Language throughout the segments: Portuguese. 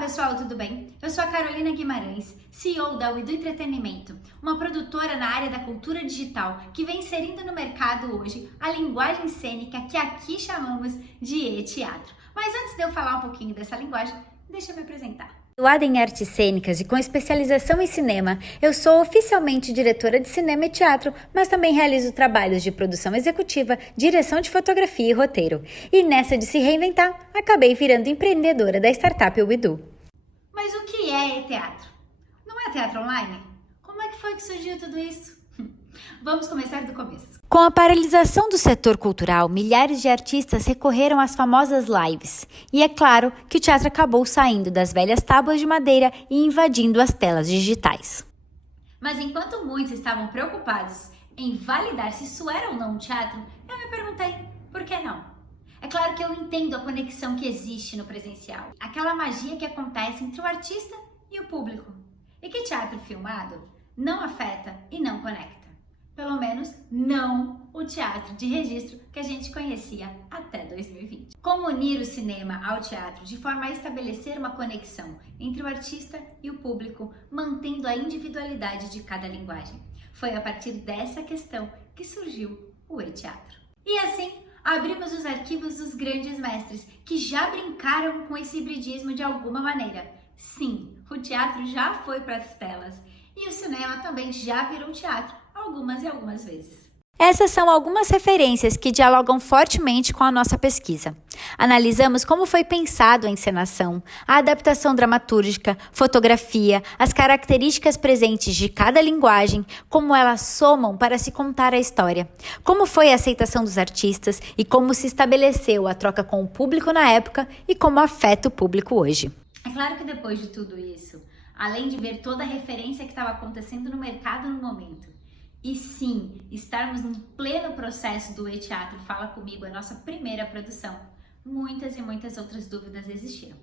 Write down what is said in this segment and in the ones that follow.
pessoal, tudo bem? Eu sou a Carolina Guimarães, CEO da Uidu Entretenimento, uma produtora na área da cultura digital que vem inserindo no mercado hoje a linguagem cênica que aqui chamamos de e-teatro. Mas antes de eu falar um pouquinho dessa linguagem, deixa eu me apresentar. Graduada em artes cênicas e com especialização em cinema, eu sou oficialmente diretora de cinema e teatro, mas também realizo trabalhos de produção executiva, direção de fotografia e roteiro. E nessa de se reinventar, acabei virando empreendedora da startup Uidu. Mas o que é e-teatro? Não é teatro online? Como é que foi que surgiu tudo isso? Vamos começar do começo. Com a paralisação do setor cultural, milhares de artistas recorreram às famosas lives. E é claro que o teatro acabou saindo das velhas tábuas de madeira e invadindo as telas digitais. Mas enquanto muitos estavam preocupados em validar se isso era ou não um teatro, eu me perguntei, por que não? É claro que eu entendo a conexão que existe no presencial, aquela magia que acontece entre o artista e o público. E que teatro filmado não afeta e não conecta. Pelo menos não o teatro de registro que a gente conhecia até 2020. Como unir o cinema ao teatro de forma a estabelecer uma conexão entre o artista e o público, mantendo a individualidade de cada linguagem? Foi a partir dessa questão que surgiu o e-teatro. E assim, abrimos os arquivos dos grandes mestres que já brincaram com esse hibridismo de alguma maneira. Sim, o teatro já foi para as telas e o cinema também já virou teatro algumas e algumas vezes. Essas são algumas referências que dialogam fortemente com a nossa pesquisa. Analisamos como foi pensado a encenação, a adaptação dramatúrgica, fotografia, as características presentes de cada linguagem, como elas somam para se contar a história, como foi a aceitação dos artistas e como se estabeleceu a troca com o público na época e como afeta o público hoje. É claro que depois de tudo isso, além de ver toda a referência que estava acontecendo no mercado no momento, e sim, estarmos em pleno processo do e-teatro Fala Comigo, a nossa primeira produção, muitas e muitas outras dúvidas existiram.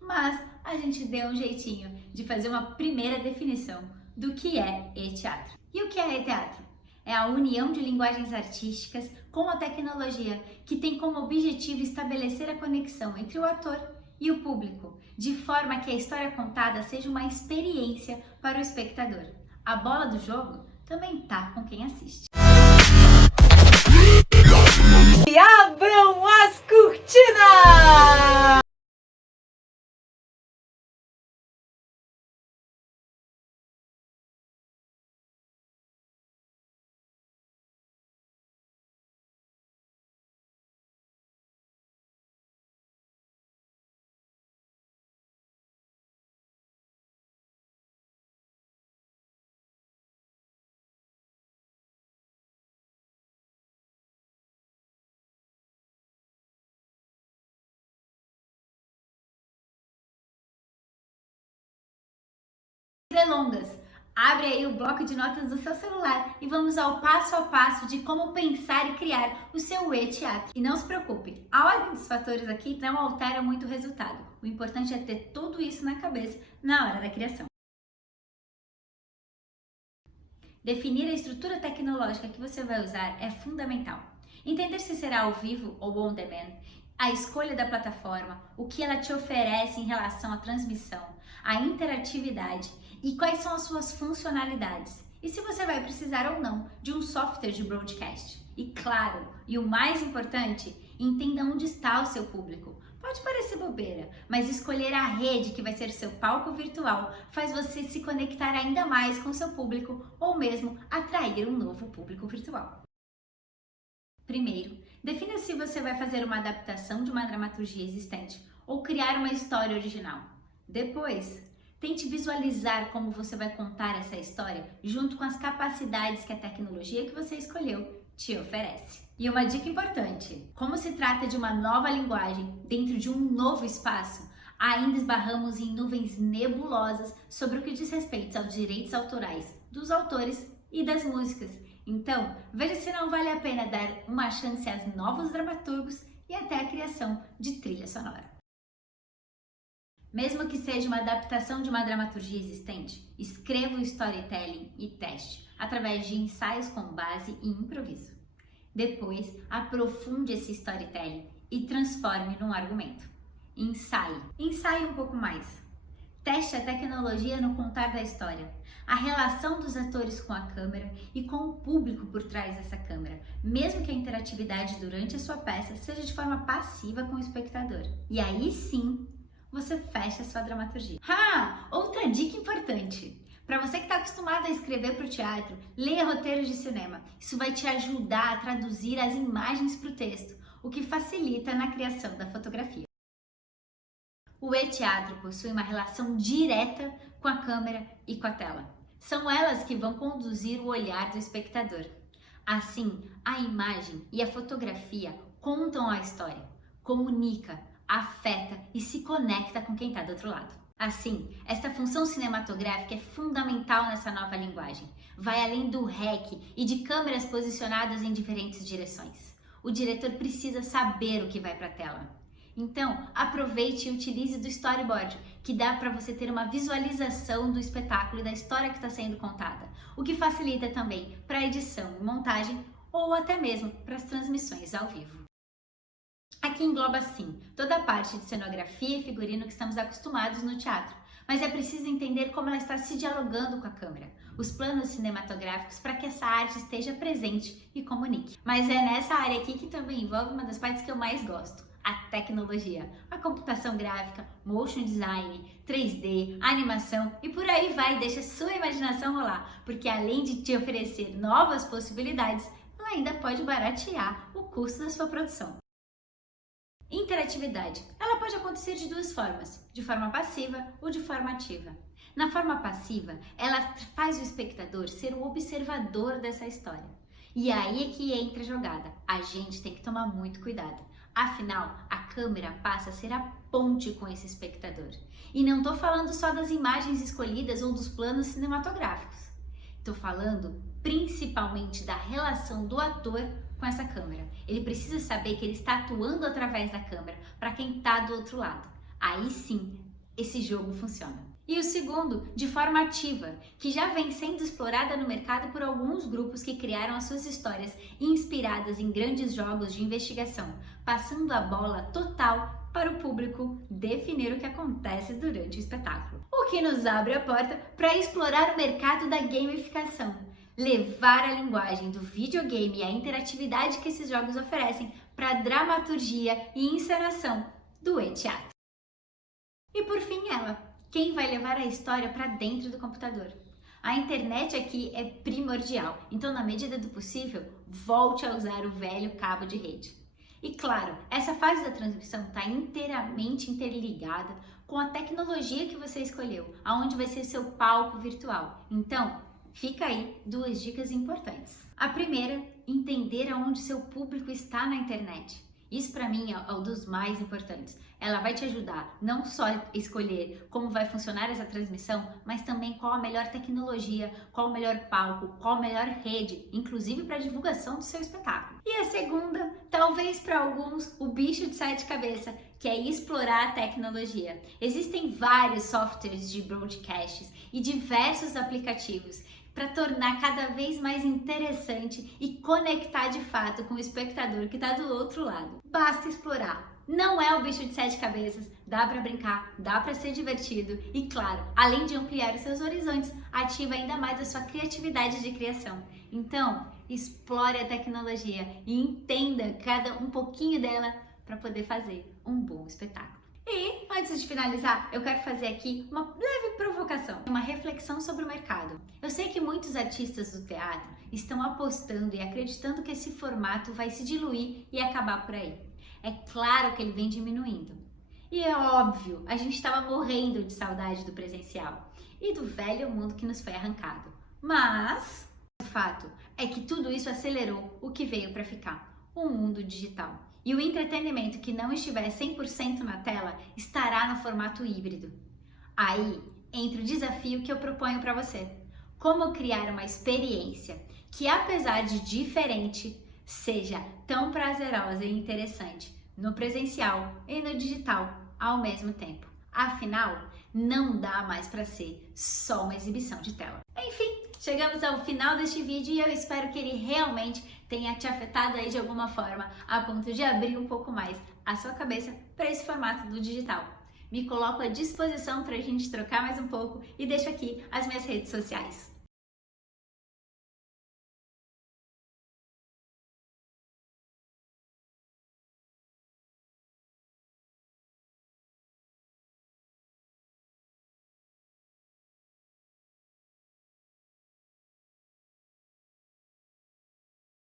Mas a gente deu um jeitinho de fazer uma primeira definição do que é e-teatro. E o que é e-teatro? É a união de linguagens artísticas com a tecnologia que tem como objetivo estabelecer a conexão entre o ator e o público, de forma que a história contada seja uma experiência para o espectador. A bola do jogo também tá com quem assiste. E abram as cortinas! Delongas. Abre aí o bloco de notas do seu celular e vamos ao passo a passo de como pensar e criar o seu e-teatro. E não se preocupe, a ordem dos fatores aqui não altera muito o resultado. O importante é ter tudo isso na cabeça na hora da criação. Definir a estrutura tecnológica que você vai usar é fundamental. Entender se será ao vivo ou on demand, a escolha da plataforma, o que ela te oferece em relação à transmissão, a interatividade e quais são as suas funcionalidades. E se você vai precisar ou não de um software de broadcast. E claro, e o mais importante, entenda onde está o seu público. Pode parecer bobeira, mas escolher a rede que vai ser seu palco virtual faz você se conectar ainda mais com seu público ou mesmo atrair um novo público virtual. Primeiro, defina se você vai fazer uma adaptação de uma dramaturgia existente ou criar uma história original. Depois, tente visualizar como você vai contar essa história junto com as capacidades que a tecnologia que você escolheu te oferece. E uma dica importante, como se trata de uma nova linguagem dentro de um novo espaço, ainda esbarramos em nuvens nebulosas sobre o que diz respeito aos direitos autorais dos autores e das músicas. Então, veja se não vale a pena dar uma chance aos novos dramaturgos e até a criação de trilha sonora. Mesmo que seja uma adaptação de uma dramaturgia existente, escreva o storytelling e teste através de ensaios com base em improviso. Depois, aprofunde esse storytelling e transforme num argumento. Ensaie um pouco mais. Teste a tecnologia no contar da história, a relação dos atores com a câmera e com o público por trás dessa câmera, mesmo que a interatividade durante a sua peça seja de forma passiva com o espectador. E aí sim, você fecha a sua dramaturgia. Outra dica importante. Para você que está acostumado a escrever para o teatro, leia roteiros de cinema. Isso vai te ajudar a traduzir as imagens para o texto, o que facilita na criação da fotografia. O e-teatro possui uma relação direta com a câmera e com a tela. São elas que vão conduzir o olhar do espectador. Assim, a imagem e a fotografia contam a história, comunica, afeta e se conecta com quem está do outro lado. Assim, esta função cinematográfica é fundamental nessa nova linguagem. Vai além do REC e de câmeras posicionadas em diferentes direções. O diretor precisa saber o que vai para a tela. Então, aproveite e utilize do storyboard, que dá para você ter uma visualização do espetáculo e da história que está sendo contada, o que facilita também para a edição e montagem ou até mesmo para as transmissões ao vivo. Aqui engloba sim toda a parte de cenografia e figurino que estamos acostumados no teatro, mas é preciso entender como ela está se dialogando com a câmera, os planos cinematográficos para que essa arte esteja presente e comunique. Mas é nessa área aqui que também envolve uma das partes que eu mais gosto, a tecnologia, a computação gráfica, motion design, 3D, animação e por aí vai, deixa a sua imaginação rolar, porque além de te oferecer novas possibilidades, ela ainda pode baratear o custo da sua produção. Interatividade. Ela pode acontecer de duas formas, de forma passiva ou de forma ativa. Na forma passiva, ela faz o espectador ser o observador dessa história. E aí é que entra a jogada. A gente tem que tomar muito cuidado. Afinal, a câmera passa a ser a ponte com esse espectador. E não estou falando só das imagens escolhidas ou dos planos cinematográficos. Estou falando principalmente da relação do ator com essa câmera. Ele precisa saber que ele está atuando através da câmera para quem está do outro lado. Aí sim, esse jogo funciona. E o segundo, de forma ativa, que já vem sendo explorada no mercado por alguns grupos que criaram as suas histórias inspiradas em grandes jogos de investigação, passando a bola total para o público definir o que acontece durante o espetáculo. O que nos abre a porta para explorar o mercado da gamificação, levar a linguagem do videogame e a interatividade que esses jogos oferecem para a dramaturgia e encenação do e-teatro. E por fim quem vai levar a história para dentro do computador? A internet aqui é primordial, então na medida do possível, volte a usar o velho cabo de rede. E claro, essa fase da transmissão está inteiramente interligada com a tecnologia que você escolheu, aonde vai ser seu palco virtual. Então, fica aí duas dicas importantes. A primeira, entender aonde seu público está na internet. Isso para mim é um dos mais importantes. Ela vai te ajudar não só a escolher como vai funcionar essa transmissão, mas também qual a melhor tecnologia, qual o melhor palco, qual a melhor rede, inclusive para a divulgação do seu espetáculo. E a segunda, talvez para alguns, o bicho de sete cabeças, que é explorar a tecnologia. Existem vários softwares de broadcasts e diversos aplicativos para tornar cada vez mais interessante e conectar de fato com o espectador que está do outro lado. Basta explorar. Não é o bicho de sete cabeças, dá para brincar, dá para ser divertido e, claro, além de ampliar os seus horizontes, ativa ainda mais a sua criatividade de criação. Então, explore a tecnologia e entenda um pouquinho dela para poder fazer um bom espetáculo. E, antes de finalizar, eu quero fazer aqui uma leve provocação, uma reflexão sobre o mercado. Eu sei que muitos artistas do teatro estão apostando e acreditando que esse formato vai se diluir e acabar por aí. É claro que ele vem diminuindo. E é óbvio, a gente estava morrendo de saudade do presencial e do velho mundo que nos foi arrancado. Mas, o fato é que tudo isso acelerou o que veio para ficar, o mundo digital. E o entretenimento que não estiver 100% na tela estará no formato híbrido. Aí entra o desafio que eu proponho para você. Como criar uma experiência que, apesar de diferente, seja tão prazerosa e interessante no presencial e no digital ao mesmo tempo. Afinal, não dá mais para ser só uma exibição de tela. Enfim, chegamos ao final deste vídeo e eu espero que ele realmente tenha te afetado aí de alguma forma, a ponto de abrir um pouco mais a sua cabeça para esse formato do digital. Me coloco à disposição para a gente trocar mais um pouco e deixo aqui as minhas redes sociais.